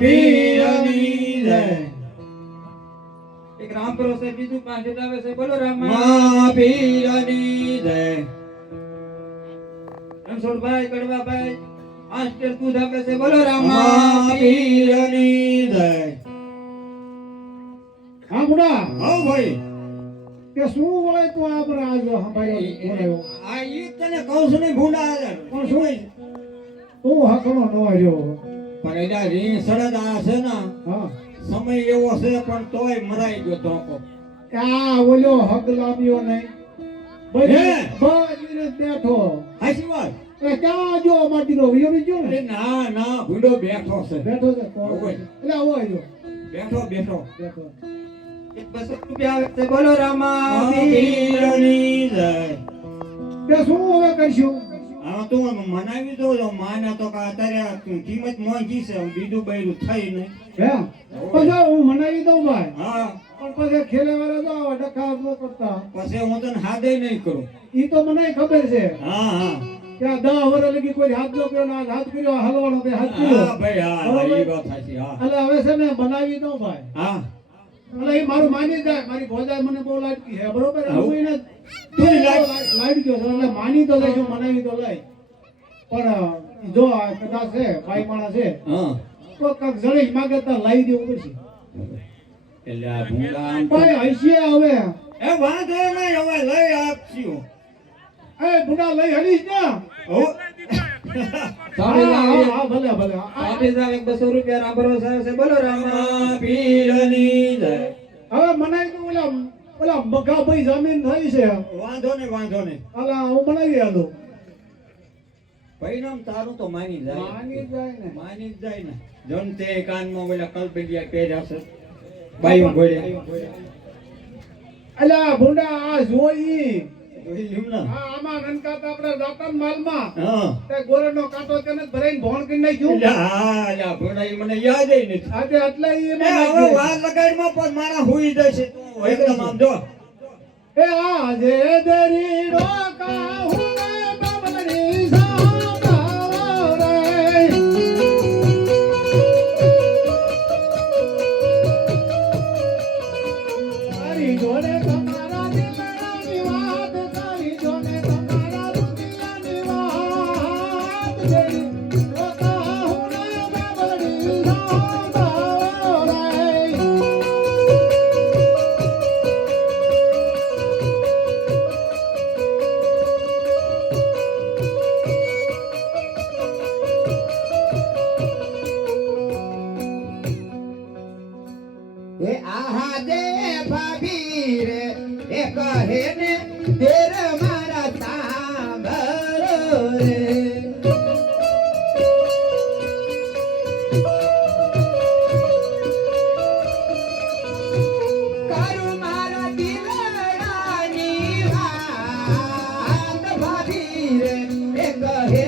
પીરની જય એક રામ કરો છે બીજું પાંચ આવે છે. બોલો રામ મા પીરની જય રણછોડભાઈ કડવાભાઈ માસ્ટર તું આપે છે. બોલો રામ મા પીરની જય હા બુડા હો ભાઈ. કે શું વળે તું આ પર આજ સંભાળ્યો બોલાયો આ ઈ તને કહું છું ને ભૂંડા. પણ શું તું હકનો નો આવ્યો પણ એના રીંગ સડદ આ છે ને હા. સમય એવો છે પણ તોય મરાઈ ગયો ધોકો. આ ઓલો હક લાવ્યો નહીં? બધી બેઠો. હાચી વાત? એ ક્યાં જો માટીનો? વિયો બી ગયો ને? ના ના ભૂંડો બેઠો છે. બેઠો છે એટલે આવો બેઠો બેઠો. બેઠો. એક બસો રૂપિયા આવે છે બોલો રામા જય. તે શું હવે કરશું? હા તું મનાવી દો છો માને તો કે અત્યારે તું કિંમત મોંઘી છે બીજું બૈરું થઈ નહીં. હે પછી હું મનાવી દઉં ભાઈ? હા. પણ પછી ખેલે વાળા તો આવા ડખા ન કરતા. પછી હું તને હાદે નહીં કરું. ઈ તો મને ખબર છે. હા હા. ત્યાં દહ વર્ષ લગી કોઈ હાથ ન કર્યો આજ હાથ કર્યો હલવાનો તે હાથ હા ભાઈ હા, એ વાત સાચી હા. એટલે હવે છે ને બનાવી દઉં ભાઈ. હા. એટલે એ મારું માની જાય મારી ભોજાઈ મને બહુ લાડકી છે બરોબર? આવું? હું એને તું લાડ- લાડક્યો છું એટલે માની તો લઈશું મનાવી તો લઈ પણ જો કદાચ છે ભાઈ માણસ છે હા. તો કાંઈક જણીશ માગે તો લાવી દેવું પડશે. એટલે આ ભૂંડા ભાઈ હસીએ હવે. એ વાંધો નહીં હવે લઈ આપશું એ બુડા લઈ હલીશ ને. હો. ભલે ભલે. બસો રૂપિયા રામ ભરોસે છે બોલો રામ. મગાભાઈ જમીન થઈ છે. વાંધો ને વાંધો ને અલા હું બનાવી આલું. પરિણામ તારું તો માની જાય. માની જાય ને. માની જાય ને. જન તે કાનમાં ઓલા કલપેડિયા કે છે બાયું ઘોડે અલા ભૂંડા આ જોઈ. જોઈ લ્યું ને. આ આમાં રણકાત આપણે દાતન માલમાં. તે ગોરડનો કાંટો તેને ભરાઈને ભોણ કરી નાખ્યું. હા એટલે આ મને યાદ ય નથી. આજે એ નાખ્યું. વાર લગાડમાં પણ મારા હુઈ જશે તું. એકદમ આમ જો. એ આજે દરી રોકા એ આહા દે ભાભી રે એ કહે ને તેર મારા સાંભળો રે. કહે